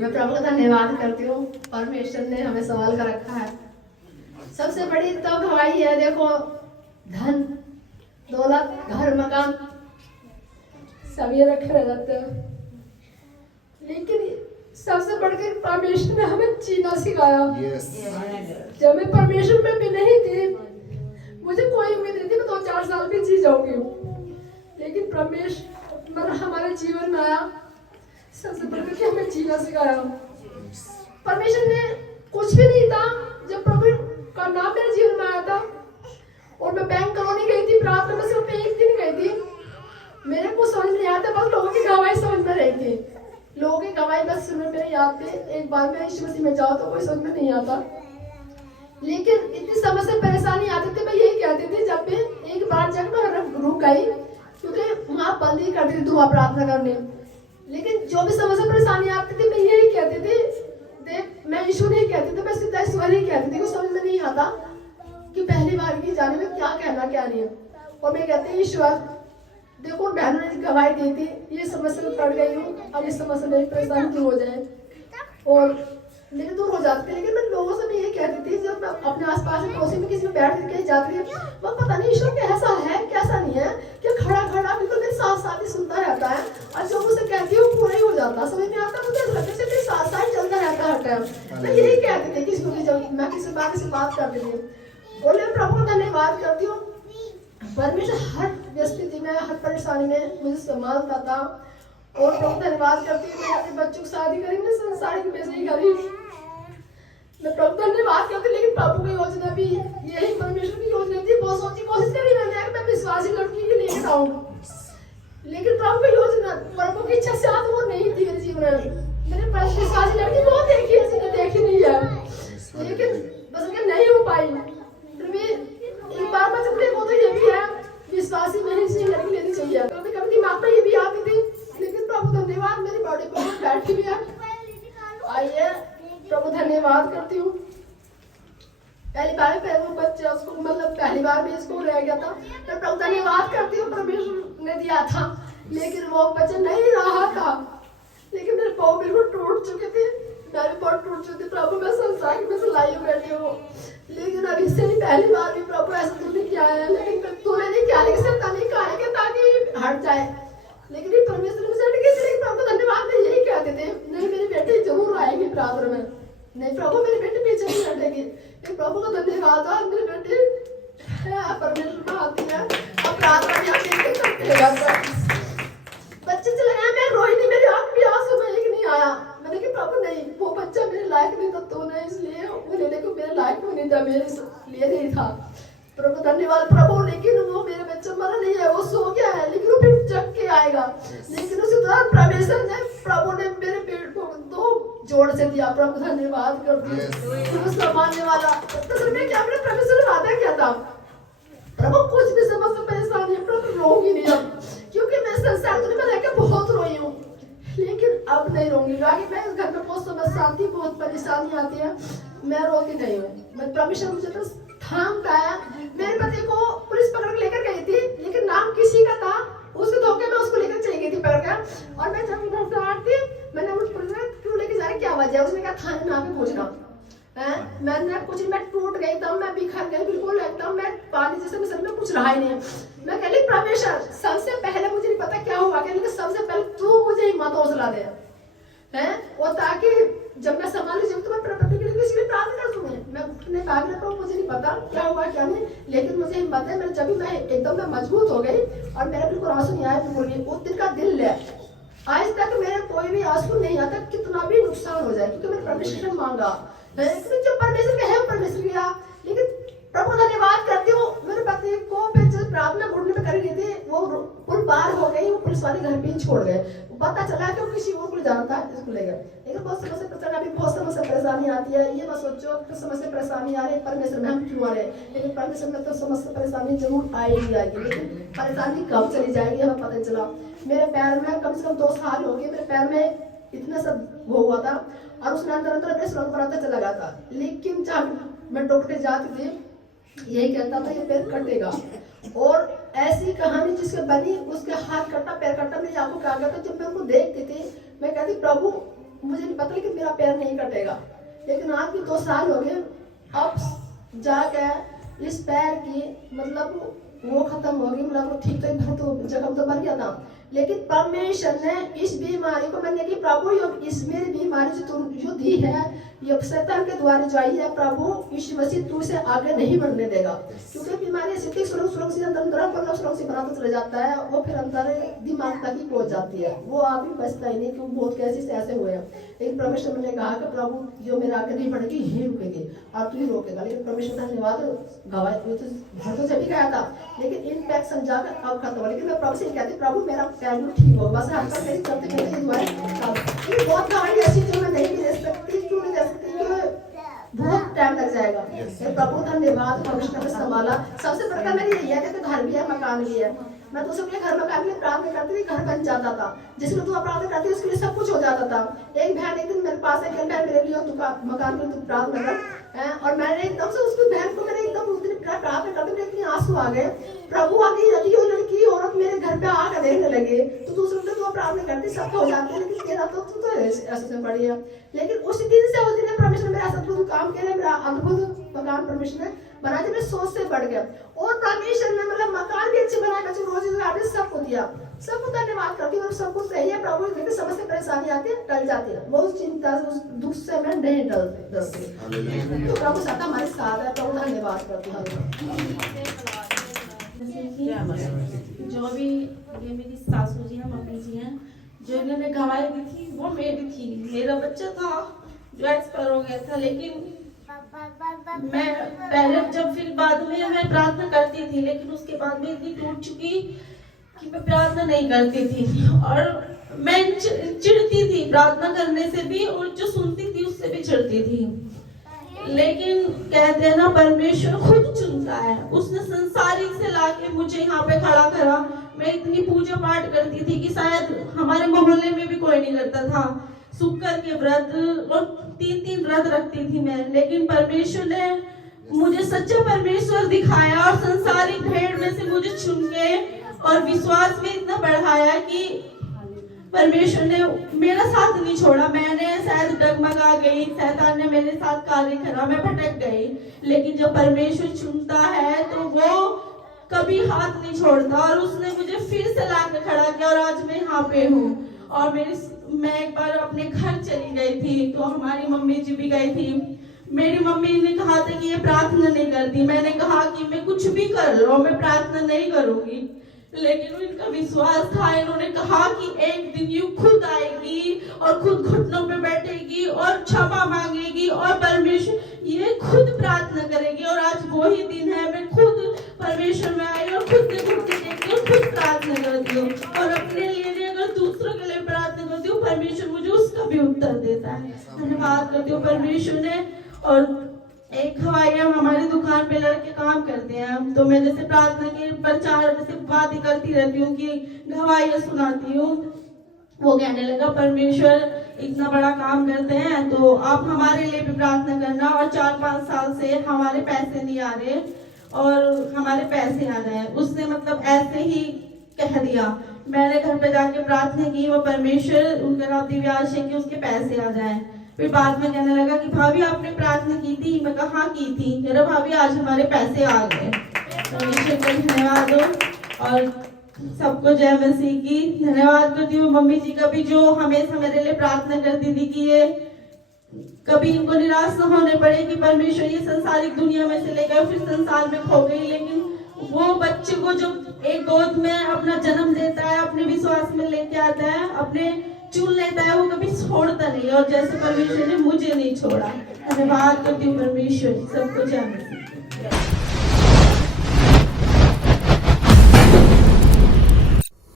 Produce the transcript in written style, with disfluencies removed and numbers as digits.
मैं प्रभु का धन्यवाद करती हूँ। परमेश्वर ने हमें संभाल कर रखा है। सबसे बड़ी तो गवाही है, देखो धन दौलत घर मकान सब ये रखे रह जाते हैं, लेकिन सबसे बढ़कर परमेश्वर ने हमें जीना सिखाया। जब मैं परमेश्वर में भी नहीं थी, मुझे कोई उम्मीद नहीं थी मैं 2-4 साल भी जी जाऊंगी, लेकिन परमेश्वर हमारे जीवन में आया, सबसे बढ़कर के हमें जीना सिखाया। परमेश्वर ने कुछ भी नहीं था जब प्रभु का नाम मेरे जीवन में आया था, और मैं बैंक कॉलोनी गई थी, प्रार्थना में सिर्फ 1 दिन गई थी। मेरे को समझ नहीं आता, बस लोगों की गवाही समझ में रही थी, लोगों की गवाही बस सुन में नहीं आते। एक बार मैं यीशु मसीह में जाओ तो कोई समझ में नहीं आता, लेकिन इतनी समस्या परेशानी आती थी। मैं यही कहती थी, जब भी एक बार जब मैं रुक गई, क्योंकि वहाँ बंद ही करती थी दुआ प्रार्थना करने, लेकिन जो भी समस्या परेशानी आती थी मैं यही कहती थी, देख मैं यीशु नहीं कहती थी, मैं सीधा ईश्वर ही कहती थी। कुछ समझ में नहीं आता कि पहली बार की जाने में क्या कहना क्या नहीं है, और मैं कहती ईश्वर देखो बहनों ने गवाही दी थी, ये समस्या में पड़ गई हूँ, अब इस समस्या में परेशानी क्यों हो जाए और मेरे दूर हो जाते थे। लेकिन मैं लोगों से मैं ये कहती थी, जब मैं अपने आसपास पड़ोसी में किसी में बैठ के कहीं जाती थी, वो पता नहीं ईश्वर कैसा है कैसा नहीं है, कि खड़ा खड़ा बिल्कुल मेरे साथ साथ ही सुनता रहता है, और जो मुझसे कहती है वो पूरा ही हो जाता, समझ में आता, मुझे लगता है मेरे साथ साथ चलता रहता है हर टाइम। मैं यही कहती थी किसी को, जब मैं किसी से बात करती थी, बोले प्रभु का धन्यवाद करती हूँ, परमेश्वर हर स्थिति में हर परेशानी में मुझे संभालता था। और प्रभु धन्यवाद करती हूँ, मैं अपने बच्चों की शादी करी, मैं संसार की बेच नहीं करी, मैं प्रभु धन्यवाद करती। लेकिन प्रभु की योजना भी यही परमेश्वर की योजना थी, बहुत सोची कोशिश करी मैंने कि मैं विश्वासी लड़की के लेकर आऊँ, लेकिन प्रभु की योजना प्रभु की इच्छा से आज वो नहीं थी मेरे जीवन में। मैंने विश्वासी लड़की बहुत देखी है, जिन्हें देखी नहीं है, लेकिन बस नहीं हो पाई। एक बार मैं जब वो तो ये भी है विश्वासी में ही सही लड़की लेनी चाहिए, कभी कभी दिमाग में ये भी आती थी, लेकिन प्रभु धन्यवाद मेरी बॉडी को बैठी भी है। आइए प्रभु धन्यवाद करती हूँ। पहली बार वो बच्चे उसको मतलब पहली बार भी स्कूल रह गया था, मैं प्रभु धन्यवाद करती हूँ परमेश्वर ने दिया था, लेकिन वो बच्चा नहीं रहा था, लेकिन मेरे पाँव बिल्कुल टूट चुके थे, मैं भी बहुत टूट चुकी थी। प्रभु मैं संसार में से लाई बैठी हूँ, लेकिन अभी से ही पहली बार भी प्रभु ऐसा तुमने किया है, लेकिन तूने नहीं किया, लेकिन सिर्फ नहीं कहा कि ताकि हट जाए, लेकिन ये परमेश्वर ने हट गई। लेकिन प्रभु धन्यवाद मैं यही कहते थे, नहीं मेरी बेटी जरूर आएगी प्रार्थना में, नहीं प्रभु मेरी बेटी पीछे नहीं हटेगी, लेकिन प्रभु का धन्यवाद है मेरी बेटी परमेश्वर में आती है, अब प्रार्थना भी आती है। बच्चे चले गए, मैं रोई नहीं, मेरी आंख भी आंसू में एक नहीं आया, मैंने कहा प्रभु नहीं वो बच्चा मेरे लायक नहीं था, तूने इसलिए वो लेने को मेरे लायक नहीं था, मेरे लिए नहीं था। प्रभु धन्यवाद प्रभु, लेकिन वो मेरे बच्चा मरा नहीं है, वो सो गया है, लेकिन वो फिर जग के आएगा। लेकिन उसी तरह परमेश्वर ने प्रभु ने मेरे पेट को 2 जोड़ से दिया, प्रभु धन्यवाद करती हूँ। संभालने वाला तो मैं क्या, मैंने परमेश्वर ने वादा किया था प्रभु कुछ भी समस्या परेशानी है प्रभु रोऊंगी नहीं अब, क्योंकि मैं संसार दुनिया में रहकर बहुत रोई हूँ, लेकिन अब नहीं रोऊंगी। आगे मैं इस घर में बहुत समस्या आती है, बहुत परेशानी आती है, मैं रोती नहीं हूँ। मैं परमेश्वर मुझे तो थामता है। मेरे पति को पुलिस पकड़ के लेकर गई थी, लेकिन नाम किसी का था, उसके धोखे में उसको लेकर चली गई थी पकड़ कर, और मैं जब उधर से आती मैंने उस पुलिस में क्यों लेके जा रही क्या वजह, उसने कहा थाने में आके पूछना। मैंने कुछ मैं टूट गई तब, मैं बिखर गई बिल्कुल एकदम, मैं पानी जैसे मिसल में कुछ रहा ही नहीं। मैं कह ली परमेश्वर सबसे पहले मुझे नहीं पता क्या हुआ, लेकिन सबसे पहले तू मुझे हिम्मत हौसला दे हैं, और ताकि जब मैं संभाली जब तो मैं प्रभु के लिए किसी भी प्रार्थना कर दूंगी। मैं उठने का तो मुझे नहीं पता क्या हुआ क्या नहीं, लेकिन मुझे हिम्मत है। मैं जब मैं एकदम मैं मजबूत हो गई और मेरा बिल्कुल आंसू नहीं आया, बिल्कुल नहीं। उस दिन का दिल है आज तक मेरे कोई भी आंसू नहीं आता, कितना भी नुकसान हो जाए, क्योंकि मैंने परमेश्वर ने मांगा है, जो परमेश्वर का है परमेश्वर किया। लेकिन प्रभु धन्यवाद करती हूँ, मेरे पति को प्रार्थना घुटने में कर रही थी, वो पुल पार हो गई, वो पुलिस वाले घर पे ही छोड़ गए। पता चला कि वो किसी और को जाना था, इसको ले गए। लेकिन बहुत समस्या परेशानी, अभी बहुत समस्या परेशानी आती है, ये मत सोचो कि समस्या परेशानी आ रही है परमेश्वर में हम क्यों आ रहे हैं, लेकिन परमेश्वर में तो समस्या परेशानी जरूर आएगी आएगी, लेकिन परेशानी कब चली जाएगी हमें पता चला। मेरे पैर में कम से कम 2 साल हो गए, मेरे पैर में इतना सब वो हुआ था, और उसने अंदर अंदर अपने सुरंग बनाता चला गया था। लेकिन जब मैं डॉक्टर के जाती थी, यही कहता था ये पैर कटेगा, और ऐसी कहानी जिसके बनी उसके हाथ कटा पैर कटा, मेरी आंखों में आ गया था। जब मैं उनको देखती थी मैं कहती प्रभु मुझे नहीं पता, लेकिन मेरा पैर नहीं कटेगा। लेकिन आज भी 2 साल हो गए, अब जाके इस पैर की मतलब वो खत्म हो गई, मतलब ठीक तो जख्म तो मर गया था। लेकिन परमेश्वर ने इस बीमारी को, मैंने कि प्रभु इस मेरी बीमारी जो तुम जो दी है, ये शैतान के द्वारा जो आई है, प्रभु यीशु मसीह तू इसे आगे नहीं बढ़ने देगा। क्योंकि बीमारी ऐसी सुरक्षित अंदर सुरक्षित बनाता चला जाता है, वो फिर अंदर दिमाग तक ही पहुंच जाती है, वो आगे बचता ही नहीं, क्योंकि बहुत कैसे से ऐसे हुए हैं। लेकिन परमेश्वर ने कहा कि प्रभु जो मेरे आगे नहीं बढ़ेगी यही रुकेगी और तू ही रोकेगा। लेकिन परमेश्वर धन्यवाद, गवाह घर तो चली गया था, लेकिन इन्फेक्शन जाकर अब खत्म हो। लेकिन मैं प्रभु से कहती, प्रभु मेरा पैर ठीक हो, बस आपका मेरी चलते मेरे बहुत गवाही ऐसी जो मैं नहीं दे सकती, क्यों नहीं दे सकती, बहुत टाइम लग जाएगा। प्रभु धन्यवाद, परमेश्वर ने संभाला। सबसे बड़का मेरी यही है कि घर भी है, मकान भी है। मैं तो सबके घर मकान के लिए प्रार्थना करती थी, घर बन जाता था। जिसमें तू प्रार्थना करती थी उसके लिए सब कुछ हो जाता था। एक बहन एक दिन मेरे पास है, बहन मेरे लिए तू मकान के लिए तू प्रार्थना कर, और मैंने एकदम से उसकी बहन को मैंने एकदम उस दिन प्रार्थना करते मेरे इतने आंसू आ गए। प्रभु आगे यदि वो लड़की औरत मेरे घर पे आकर देखने लगे तो दूसरों ने तो प्रार्थना करती सब हो जाती है, लेकिन तेरा तो ऐसे पड़ी है। लेकिन उस दिन से उस दिन परमेश्वर मेरा अद्भुत काम किया, मेरा अद्भुत मकान परमेश्वर ने बना दिया, मेरी सोच से बढ़ गया। और परमेश्वर ने मतलब मकान भी अच्छे बनाया, रोजी आपने सबको दिया, सबको धन्यवाद करती हूँ। सब कुछ सही है, प्रभु देखिए समस्या परेशानी आती है टल जाती है, बहुत चिंता उस दुख से मैं नहीं डरती। तो प्रभु सदा हमारे साथ है, प्रभु धन्यवाद करती हूँ। जो भी ये मेरी सासू जी हैं, मम्मी जी हैं, जो इन्होंने गवाही दी थी वो मेरी थी। मेरा बच्चा था जो एक्सपायर हो गया था, लेकिन मैं पहले जब फिर बाद में मैं प्रार्थना करती थी, लेकिन उसके बाद में इतनी टूट चुकी कि मैं प्रार्थना नहीं करती थी और मैं चिढ़ती थी प्रार्थना करने से भी, और जो सुनती थी उससे भी चिढ़ती थी। लेकिन कहते हैं ना, परमेश्वर खुद चुनता है। उसने संसारिक से लाके मुझे यहाँ पे खड़ा करा। मैं इतनी पूजा पाठ करती थी कि शायद हमारे मोहल्ले में भी कोई नहीं करता था। शुक्र के व्रत और 3 व्रत रखती थी मैं, लेकिन परमेश्वर ने मुझे सच्चा परमेश्वर दिखाया और संसारिक भेड़ में से मुझे चुन के और विश्वास में इतना बढ़ाया कि परमेश्वर ने मेरा साथ नहीं छोड़ा। मैंने शायद डगमगा गई, शैतान ने मेरे साथ कार्य करा, मैं भटक गई, लेकिन जब परमेश्वर चुनता है तो वो कभी हाथ नहीं छोड़ता। और उसने मुझे फिर से लाकर खड़ा किया और आज मैं यहाँ पे हूँ। और मैं एक बार अपने घर चली गई थी, तो हमारी मम्मी जी भी गई थी। मेरी मम्मी ने कहा था कि ये प्रार्थना नहीं करती। मैंने कहा कि मैं कुछ भी कर लो, मैं प्रार्थना नहीं करूंगी, लेकिन इनका विश्वास था। इन्होंने कहा कि एक दिन यू खुद आएगी और खुद घुटनों पे बैठेगी और क्षमा मांगेगी और परमेश्वर ये खुद प्रार्थना करेगी। और आज वही दिन है, मैं खुद परमेश्वर में आई और खुद के घुटने टेकती हूँ, खुद प्रार्थना करती हूँ। और अपने लिए नहीं, अगर दूसरों के लिए प्रार्थना करती हूँ, परमेश्वर मुझे उसका भी उत्तर देता है। धन्यवाद करती हूँ परमेश्वर ने। और एक हवाई हम हमारी दुकान पे लड़के काम करते हैं, तो मैं जैसे प्रार्थना के प्रचार जैसे बातें करती रहती हूँ कि गवाहियाँ सुनाती हूँ। वो कहने लगा परमेश्वर इतना बड़ा काम करते हैं तो आप हमारे लिए भी प्रार्थना करना। और 4-5 साल से हमारे पैसे नहीं आ रहे और हमारे पैसे आ जाए, उसने मतलब ऐसे ही कह दिया। मैंने घर पे जाके प्रार्थना की, वो परमेश्वर उनका नाम दिव्याश है कि उसके पैसे आ जाए। फिर बाद में कहने लगा कि भाभी आपने प्रार्थना की थी। मैं कहा की थी, मेरा भाभी आज हमारे पैसे आ गए। परमेश्वर का धन्यवाद हो और सबको जय मसीह की। धन्यवाद करती हूँ मम्मी जी का भी, जो हमेशा मेरे लिए प्रार्थना करती थी कि ये कभी इनको निराश न होने पड़े कि परमेश्वर ये संसारिक दुनिया में से ले गए, फिर संसार में खो गई। लेकिन वो बच्चे को जो एक गोद में अपना जन्म देता है, अपने विश्वास में लेके आता है, अपने चुन लेता है, वो कभी छोड़ता नहीं। और जैसे परमेश्वर ने मुझे नहीं छोड़ा। धन्यवाद करती हूँ परमेश्वर। सबको जय मसीह।